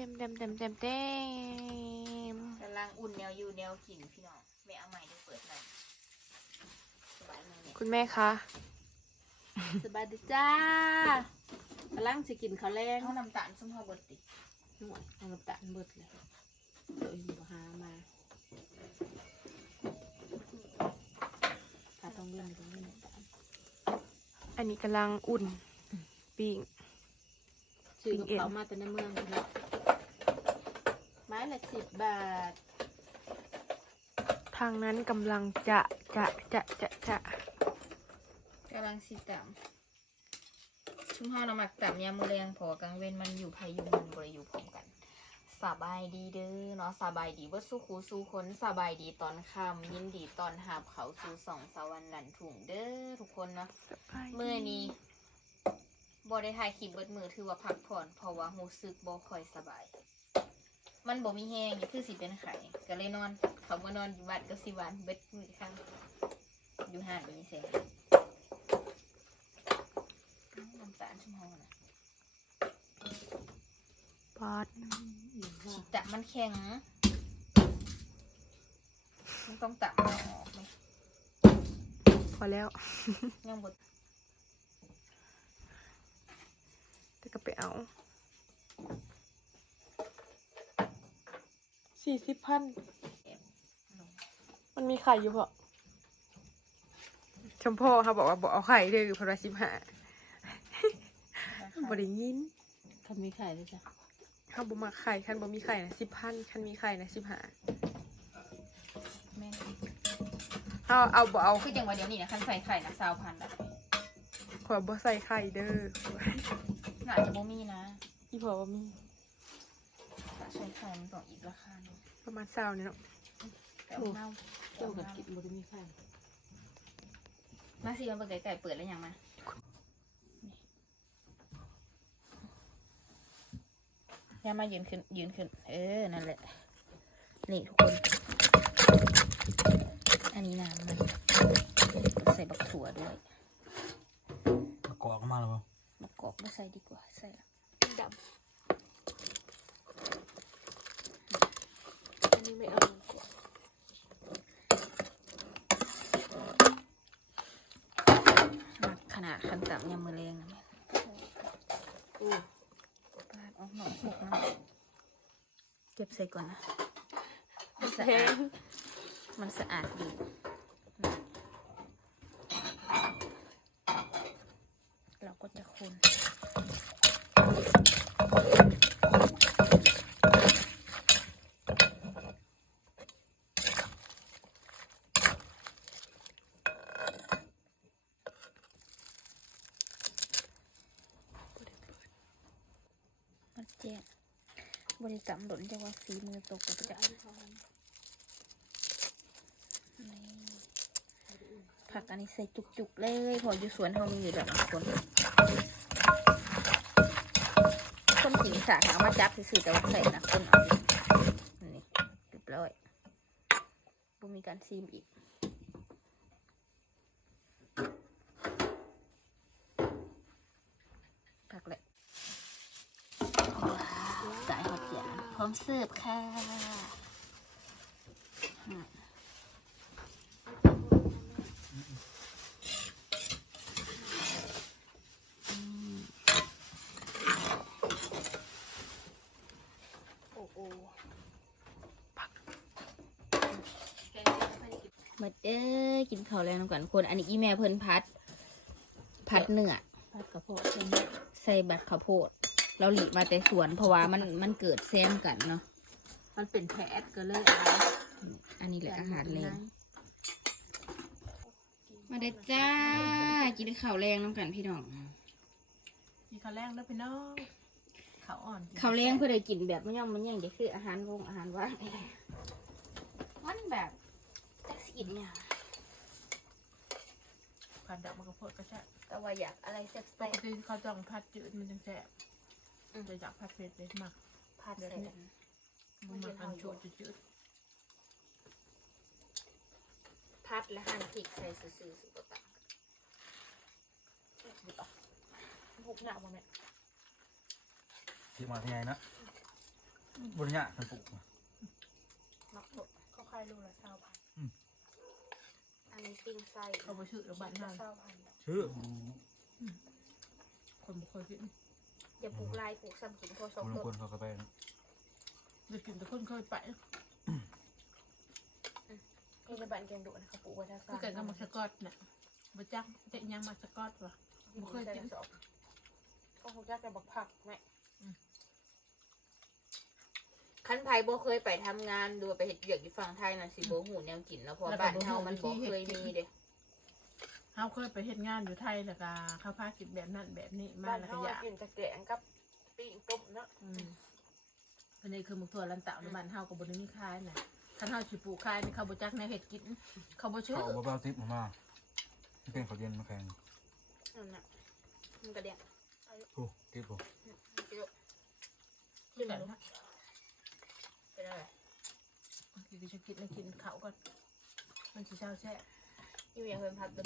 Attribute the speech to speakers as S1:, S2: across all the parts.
S1: กำลังอุ่นแนวอยู่แนวกินพี่น้องไม่เอาใหม่ดูเปิดใหม่สบายมือเนี่ย
S2: คุณแม่คะ
S3: สบายดีจ้ากำลังสิกินข้าวแรง
S1: เอาน้ำตาลส้มพอบดติ
S3: หน่วยเอาน้ำตาลเบิดเลยเดี๋ยวหิวหามาถ้าต้องเล่นน้ำตาล
S2: อันนี้กำลังอุ่นปิ้ง
S3: ซื้อกับเขามาแต่ในเมืองเนาะไม้ละ10 บาท
S2: ทางนั้นกำลังจะ
S1: กำลังสิตำชุ่มห่อน้ำหมักตำยามมือแรงพอกลางเว้นมันอยู่ไผอยู่มันบริอยู่พร้อมกันสบายดีเด้อเนาะสบายดีเบิดสู้คูสู้คนสบายดีตอนค่ำยินดีตอนหาบเขาสู่สองสวรรค์หลันถุงเด้อทุกคนเนาะเมื่อนี้บ่ได้ถ่ายคลิปเบิดมือถือว่าพักผ่อนเพราะว่ารู้สึกบ่ค่อยสบาย มันบ่มีแห้งนี่คือสิเป็นไข้ก็เลยนอนเขามานอนอยู่บ้านก็สิหวานเบิดมือครั้งอยู่ห้างนี้เสียน้ำตาลชุ่มห่อนะ
S2: ปอด
S1: ขีดตะมันแข็งมันต้องตักมันออกไหม
S2: พอแล้ว
S1: ยังบด
S2: จะก็ไปเอา40,000มันมีไข่อยู่เพาะชมพ่อเขาบอกว่าบอกเอาไข่เด้อเพราะว่า15บ่ได้ยิน
S3: คันมีไข่เลยจ้ะ
S2: เขาบ่มาไข่คันบ่มีไข่นะ10,000คันมีไข่นะ15
S1: แม่
S2: เขาเอาบ่เอา
S1: คือจังหวะเดี๋ยวนี้นะคันใส่ไข่นะ20,000นะ
S2: ขอบ่ใส่ไข่เด้อ
S1: น่าจะบ่มีนะ
S2: อีพอบ่มี
S1: ถ้าใส่ไข่มันต้องอีกราคาหนึง
S2: ประมาณ20นี่เนาะ
S1: แต่เอาเน่า
S3: เจ้ากับกินบ่ได้มีไข่
S1: มาสิมันเปิดไก่เปิดแล้วยังมาอย่ามายืนขึ้นนั่นแหละนี่ทุกคนอันนี้น้ำมันใส่บักถั่วด้วย
S4: กอกมาแล้วเปล่า
S1: บักกอกไม่ใส่ดีกว่าใส่ละ
S2: ดำอันนี้ไม่เอา
S1: ขนาดคันต่ำยำมือแรงนะแม่
S3: อู้
S1: ปาดออกหน่อยหกนะเก็บใส่ก่อนนะมันสะ
S2: แพ
S1: อาด
S2: ง
S1: มันสะอาดดีเราก็จะคนมันแจ้งบริกรรมหล่นจะว่าฝีมือตกก็จะผักอันนี้ใส่จุกๆเลยพออยู่สวนเขามีอยู่แบบคนสีสาหามาจับสื่อแต่ว่าใส่นะคนเอานี่เรียบร้อยบ่มีการซีมอีกผักเลยสายหอดยางพร้อมเสิร์ฟค่ะมาเด้อกินข้าวแรงน้ำกันคนอันนี้อีแม่เพิ่นพัดเนื้อ
S3: ผัดกระเพาะใช่ไหม
S1: ใส่บัตรข้าวโพดเราหลีมาแต่สวนเพราะว่ามันเกิดแซมกันเนาะ
S3: มันเป็นแผลก็เลยเอา
S1: อันนี้แหละอาหารแรงมาเด้อจ้ากินข้าวแรงน้ำกันพี่น้อง
S3: มีข้าวแรงด้วยพี่น้องข้าวอ่อน
S1: ข้าวแรงเพื่อได้กินแบบมันย่อมมันแย่งเด็กคืออาหารอาหารว่างมันแบบจะสินเนี่ย
S3: ผัดดอกมะกระโพดก็แซ่บ
S1: แต่ว่าอยากอะไรแซ่
S3: ปก
S1: บ
S3: ติเขาต้องผัดจืดมันจังแซ่บจะอยากผัดเผ็ดเลยมาก
S1: ๆผัดใส่กัน
S3: มันมาอันโชดจืด
S1: ผัดและหั่นพริกใส่ซื่อๆสุดต่าง
S3: ๆ
S2: หกหนักว่ะแม่
S4: ที่มาที่ไงนะบริญญาเป็นปลูก
S1: มักโต
S2: เขาขายลูกละ20,000
S1: อันนี้ปิ้งไส้
S3: เขาบ่ชื่อหรือบ้านเฮา
S2: 20,000
S4: ชื่อ
S3: คนบ่เคยกิน
S1: อย่าปลูกลายปลูกซ้ำกินพอสอง
S4: คน
S1: ต้
S4: คน นเขาก็ไป
S3: ได้กินแต่คนเคยไป
S2: นี่ในบ้านแกงดุนะเขาปลูกไว้ท่า
S3: คือกันกับมักสะกอตน่ะบ่จักเจ๊ยังมักสะกอตวะบ่เคยกิน
S2: ก็คงจะบักผักแม่
S1: คันไผ่บ่เคยไปทำงานดูไปเฮ็ดเวียกอยู่ฝั่งไทยน่ะสิบ่ฮู้แนวกินแล้วเพราะบ้านเฮามันบ่เคยมีเด้
S3: เฮาเคยไปเฮ็ดงานอยู่ไทยแล้วก็เขาพากินแบบนั้นแบบนี้มา
S2: บ้าน
S3: แล้ว
S2: เฮา
S3: ก็อยาก
S2: กินแต่แกงกับปิ้งต้มเนาะ
S3: อันนี้คือหมึกถั่วลันเต่าในบ้านเฮาก็บ่ได้มีขายน่ะคันเฮาสิปลูกขายนี่เขาบ่จักแนวเฮ็ดกินเขาบ่ชื่อ
S4: เขาเอาเบาๆติ๊บมาเป็นเขาเย็นมาแข่ง
S1: นั่นน่ะมันก็เดีย
S4: โอ้ติ๊บผม
S3: คือกันนะ
S1: เป็นอะไร
S3: คือจะกินให้กินเขาก่อนมันสิเช้าแช่
S1: อยู่อย่างเพิ่นพัดบ่ได้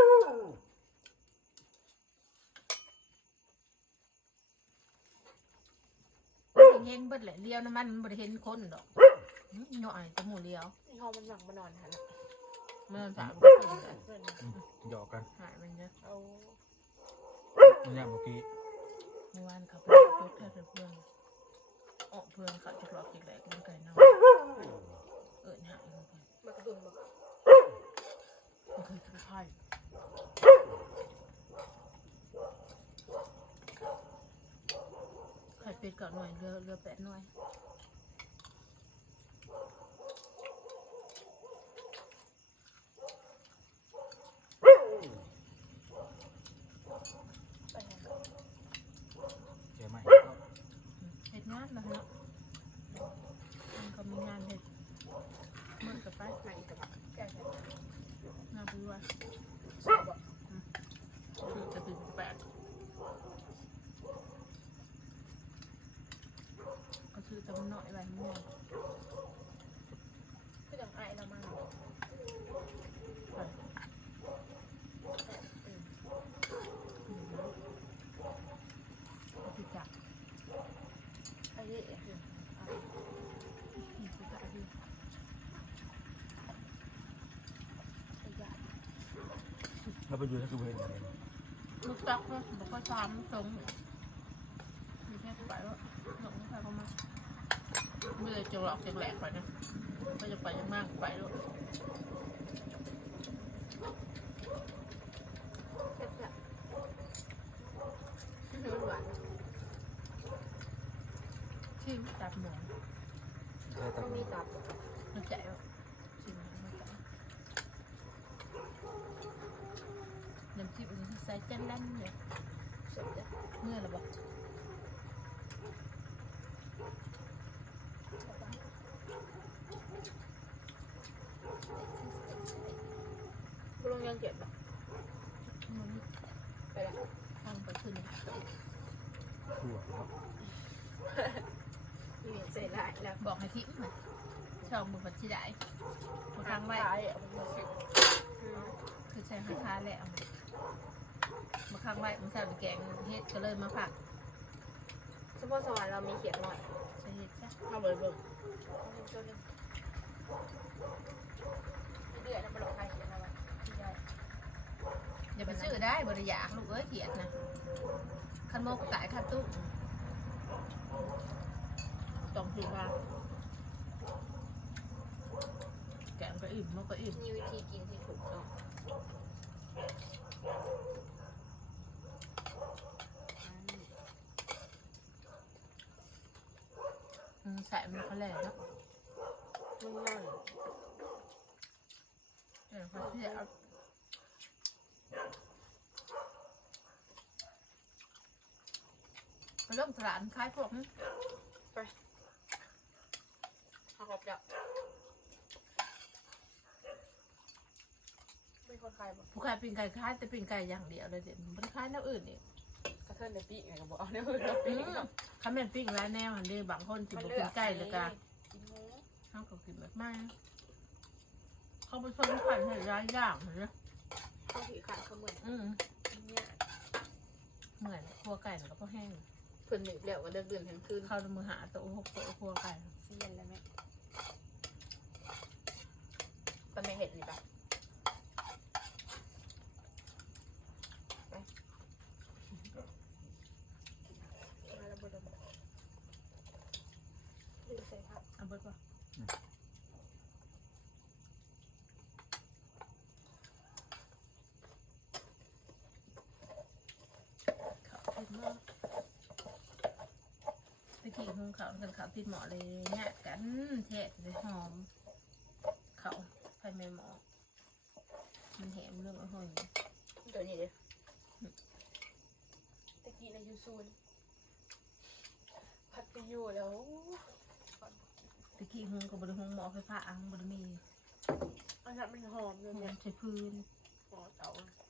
S3: เห็นเบิดแหละเลี้ยวน้ำมันบ่ได้เห็นคนดอกย่อยแต่หมูเลี้ยว
S2: นี่เฮามันหวังมานอนหั่นน่ะ
S3: มันสามคนเลย
S2: เพิ่น
S4: หยอกกัน
S3: หายไปเยอะ
S2: เอา
S4: บริญญาเมื่อกี้
S3: เมื่อวานเขาไปจดแค่เพื่อนออกเพื่อนเขาจะรอกินแหลกมันไก่นอนหายมัน
S1: มากระดุนบ่
S3: เคยคือไข่ไข่เป็ดกับหน่อยเรือ8 หน่วย
S2: ไปหั่น
S4: แกใหม่
S3: เฮ็ดงานแล้วเนาะมันก็มีงานเฮ็ดมือกับไป
S1: มาอีกกับ
S2: แกงหั่น
S3: งานไปด้วย
S1: สอบบ่
S3: คือจะถึง8ก็คือจะมันน้อยไปมันน้อย
S2: คือจังไอ้ละมัน
S3: ไปคือจัก
S2: ไอ้นี่
S3: คือจักคือ
S4: เราไปอยู่ที่สุเวรกันเลย
S3: ลูกจักก็บอกว่าตามตรงมีแค่ไปว่าหลงไปก็มาไม่เลยจะหลอกจะแหลกไปนะก็จะไปยังมากไปด้วย
S1: แซ่บๆหวาน
S3: ชิมตับหมู
S4: ใช่
S1: ๆ
S4: ตั
S1: ก็
S4: บ
S1: มีตับ
S3: มันใจว่าชิมมันใจน้ำจิ้มมันใส่จันแล่นเลย
S1: เสร็จแล้ว
S3: เมื่อไรบอก
S1: บ่ลงยังเก็บบ่
S3: มัน
S1: ไปแล้ว
S3: ทางไปขึ้น
S4: ถั่วครับ
S1: มีใส่หลายแล้ว
S3: บอกให้ทิ้งมันชอบมือปัดชีได้มาค้างไว้
S2: ขายอ่ะมันมาสิ
S3: คือใช้คาคาแล้วมาค้างไว้มันใส่แกงเฮ็ดก็เลยมาผัก
S1: เฉพาะสวรรค์เรามีเขียดหน่อย
S3: ใช้เฮ็ดซะ
S1: เอาเลยเบิ่ง
S2: ตัวนึงเดือดแล้วมันหลอกใครเขียนเอาไว้ที่ได้
S3: อย่าไปซื้อได้บริยากลูกเอ้ยเขียดนะขันโมกตายขันตุ้มต้องซื้อมาแกงก็อิ่มมันก็อิ่ม
S1: มีวิธีกินที่ถูกต้อง
S3: ใส่มันก็แหลกเนาะ
S1: มันนั่น
S3: เดี๋ยวเขาเสียไปเริ่มตลาดขายพวกนี้
S1: เอากรอบจับ
S2: เป็นคนขายบ่
S3: ผู้ขายปิ้งไก่ขายแต่ปิ้งไก่อย่างเดียวเลยเดี๋ยวมันขายแนวอื่นอีก
S2: กระเทินในปีกไงก็บอกเอาเนี่ยเราปีกเนาะ
S3: ข้าแม่นปิ้งร้านแนวหันเดีบางคนสิบกินไก่เลยกะ
S2: กินหมู
S3: เขาก็กินแบบไม่เขาไปชมขันให้ร้ายอย่างเลย
S1: ข้าวผีขาดข้าวเหมือน
S3: อืม
S2: เนี่ย
S3: เหมือนครัวไก่มันก็พอแห้ง
S1: เพิ่นหนีบแล้วก็เลิกดื่มทั้งคืน
S3: เข้าในมือหาตัวหกตัวครัวไก่
S2: เสียนแล้วแม่
S1: ไปไม่เห็นนี่ปะ
S2: มาแล้วบ่ดมดูใส่ผัก
S3: เอาเบิดป่ะเขาติดหม้อตะกี้หุงเขากันเขาติดหม้อเลยเนี่ยกันแทะเลยหอมเขาไฟไม่หม้อมันแหมเรื่องอะไร
S1: ตัวนี้เลย
S2: ตะกี้ในยูซูนผัดไปอยู่แล้ว
S3: ตะกี้หุงกับบริหุงหม้อไฟฟ้าอังบริมี
S2: อันนั้นมันหอมเลย
S3: หุ
S2: เนี่ย
S3: งใช้พื้น
S2: หอมเตา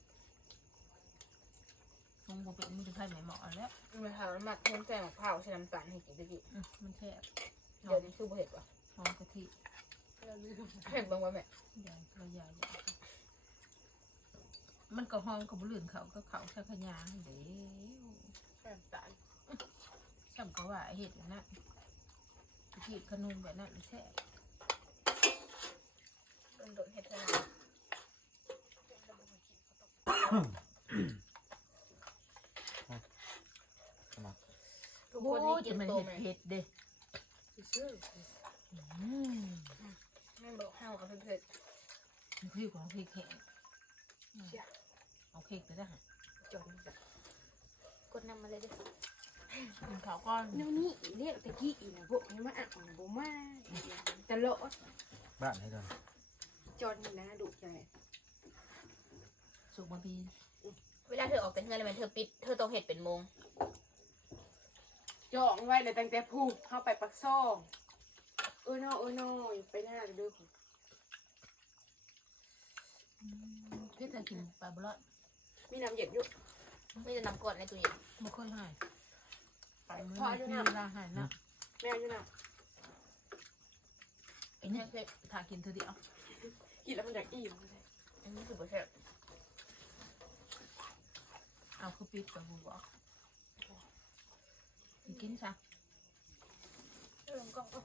S3: หุงบเป็นมันจะไฟไม่หม้อแล้ว
S1: มาถามหมักเพิ่มใส่มะพร้าวใส่น้ำตาลให้กินตะกี้
S3: มันแทะ
S1: เดี๋ยวนี้คือบ่เห็ดวะ
S3: หอมกะทิ
S2: เราลืม
S1: เห็นบ้างวะแม่
S3: อย่างระยะมันก็หอมกับบลื่นเขาก็เขาแค่ขยาเดี๋ยว
S2: แบบตาล
S3: จำก็ว่าเห็ดนะตะกี้ขนุนแบบนั้นแท้
S1: โดนเห็ดเท่านั้นทุก
S3: โอ้
S1: คนนี่
S3: ย
S1: กิ
S3: จะ
S1: น
S3: มัน
S1: โต
S3: เห็ด
S1: ไหม
S3: เผ็ดเด้
S2: ซื้อ
S1: แม่บอกห้าวกับเผ็ด
S3: มันคือของพริกแห้งเอาเค้กไปได้ฮะ
S2: จนแบบ
S1: ๆกดน้ำมาเลยดิ
S3: กินข้าวก้อน
S2: นี่นี่เรียกตะกี้อีนะพวกนี้มาอ่ะนะบ่มาตลอด
S4: บ้านให้ก่อน
S2: จนนี่นะดุใจ
S3: สุกบางที
S1: เวลาเธอออกแต่เงินเลยมันเธอปิดเธอต้องเห็ดเป็นโมง
S2: จองไว้เลยตั้งแต่พูดเข้าไปปักซ่องน้อยไปหน้าเลยด้วย
S3: เพื่อจะกินปลาบลอด
S2: มีน้ำเย็นอยู่
S1: ไม่จะนำกดในตู้เย็น
S3: ไม่ค่อยหายไปมือ
S2: พออยู่
S3: มี
S2: นะ
S3: เวลาหายนะ
S2: แม่อยู่นะ
S3: ไอ้เนี่ยถ้ากินเธอเดียว
S2: กินแล้วมันอยากอิ่ม
S1: อันนี้คือบ่แซ่บ
S3: เอาคือปิดกับหูบอกกินซะ
S1: ลงกล้อง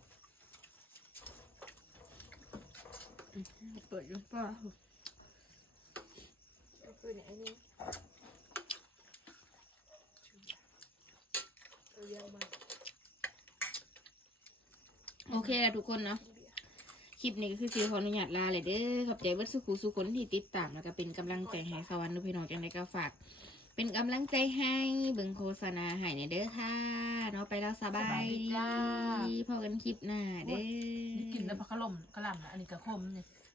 S2: เปิดอยู่ป่ะคือเนี่ยไอ้นี่เยอะมาก
S1: โอเคแล้วทุกคนเนาะคลิปนี้ก็คือสิขออนุญาตลาเลยเด้อขอบใจเบิดสุขุสุคนที่ติดตามแล้วก็เป็นกำลังใจให้สวรรค์พี่น้องจังไดก็ฝาก เป็นกำลังใจให้เบิ่งโฆษณาให้ในเด้อค่ะเนาะไปแล้วสบายดีพอกันคลิปหน้าเด้อ
S3: กินแล้วพักขลมกระหล่ำนะอันนี้กระคมเนี่ย